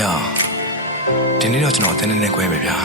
Yeah, ဒီနေ့တော့ကျွန်တော်တင်းနေခွဲပဲဗျာ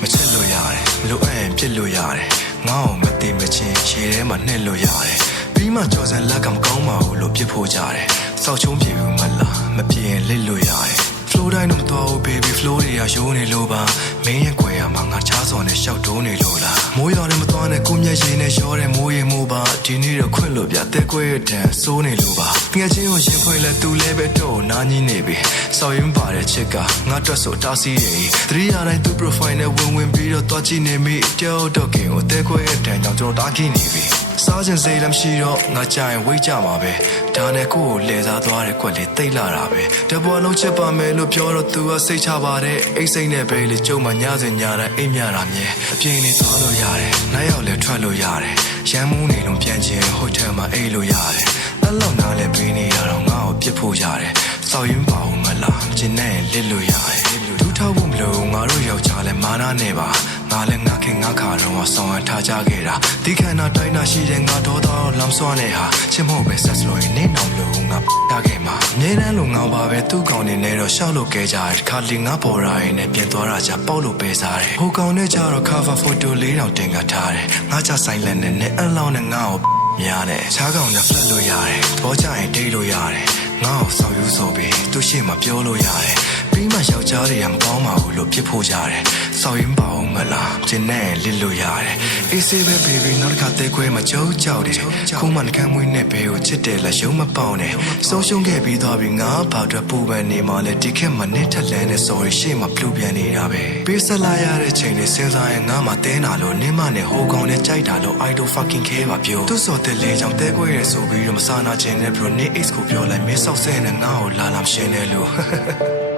မချစ်လို့ရတယ်မလို့အဲ့ပြစ်လို့ရတယ်ငါ့ကိုမသိမချင်းခြေထဲမှာနှက်လို့ရတယ်ပြီးမှကြော်စံလက်ကမကောင်းပါဘူးလို့ပြစ်ဖို့ကြတယ်စောက်ချုံးပြေဘူးမလားမပြေရင်လစ်လို့ရတယ်flow တိုင်းတော့မတော်ဘူး baby flow တွေကရိုးနေလို့ပါမင်းရဲ့ကွယ်ရမှာငါချားစော်နဲ့ရှောက်တိုးနေလို့လားမိုးရွာလည်းမသွားနဲ့ကိုမျက်ရည်နဲ့ရောတဲ့မိုးရေမိုးပါဒီနေ့တော့ခွင့်လို့ပြတဲ့ကွယ်ရဲ့တန်စိုးနေလို့ပါငါချင်းကိုရင်ဖွင့်လဲသူလဲပဲတော့နားကြီးနေပြီစော်ရင်ပါတဲ့ချစ်ကငါတွက်ဆိုတားစီးတယ်သတိရတိုင်းသူ profile နဲ့ဝင်ပြီးတော့တွားကြည့်နေမိတောက်တော့ခင်ကိုတဲ့ကွယ်ရဲ့တန်ကြောင့်ကျွန်တော်တားကြည့်နေပြီစားခြင်းစိတ်လည်းမရှိတော့ငါကြာရင်ဝိတ်ကြမှာပဲဒါနဲ့ကိုကိုလဲစားသွားတဲ့ကွက်လေးတိတ်လာတာပဲတပွားလုံးချစ်ပါမယ်လို့ပြောတော့သူကစိတ်ချပါတယ်အိတ်စိတ်နဲ့ပဲလေကျုံမှညစဉ်ညတိုင်းအိမ်မြတာမြဲအပြင်းနေသွားလို့ရတယ်နိုင်ရောက်လဲထွက်လို့ရတယ်ရမ်းမှုနေလုံးပြန်ချင်းဟိုတယ်မှာအိတ်လို့ရတယ်အဲ့လောက်နားလဲပေးနေရတော့ငါ့ကိုပြစ်ဖို့ရတယ်စောက်ရင်ပါဦးမလားကျင်းနဲ့လစ်လို့ရတယ်ဒူးထောက်ဖို့မလို့ငါတို့ယောက်ျားလဲမာနာနေပါငါလည်းငါခင်ငါခါတော့ဆောင်းရထားကြခဲ့တာဒီခန္ဓာတိုင်းနာရှိတဲ့ငါတော်တော်လမ်းစွမ်းနေဟာချစ်မဟုတ်ပဲဆက်စလို့နေနောင်လို့ငါတားခဲ့မှာနေတန်းလို့ငောင်းပါပဲသူ့ကောင်နေနဲ့တော့ရှောက်လို့ခဲ့ကြတယ်ခါလီငါပေါ်ရာရင်နဲ့ပြင်သွားတာကြပေါက်လို့ပဲစားတယ်ဟိုကောင်နဲ့ကြတော့ cover photo 4000တင်ကထားတယ်ငါကြဆိုင်လက်နဲ့အလောင်းနဲ့ငါ့ကိုများတယ်ခြားကောင်နဲ့ flat လို့ရတယ်ဘောကြရင်ဒိတ်လို့ရတယ်ငါ့ကိုဆောက်ယူဆိုပြီးသူ့ရှေ့မှာပြောလို့ရတယ်ပြီးမှယောက်ျားတွေကမကောင်းပါဘူးလို့ပြစ်ဖို့ရတယ်ဆောက်ရင်ပါအောင်မလားကျင်းနဲ့လစ်လို့ရတယ်အေးဆေးပဲ baby နောက်တစ်ခါတဲခွဲမှာကြောက်ကြောက်တယ်ခုမှနှကမ်းမွေးနဲ့ဘဲကိုချစ်တယ်လားရုံးမပေါင်းနဲ့ဆုံးရှုံးခဲ့ပြီးသွားပြီငါဘာအတွက်ပူပန်နေမှလဲဒီခေတ်မှာနစ်ထက်လန်းနဲ့ sorry ရှေ့မှာပြူပြန်နေတာပဲပေးဆက်လာရတဲ့ချိန်လေးစဉ်းစားရင်ငါမှတဲနာလို့နင်းမနဲ့ဟိုကောင်နဲ့ကြိုက်တာလို့ I don't fucking care ပါပြောသူ့စော်တဲ့လေကြောင့်တဲခွဲရဲဆိုပြီးတော့မစာနာခြင်းနဲ့ bro နေ X ကိုပြောလိုက်မင်းဆောက်ဆဲနဲ့ငါ့ကိုလာလာမရှင်းနဲ့လို့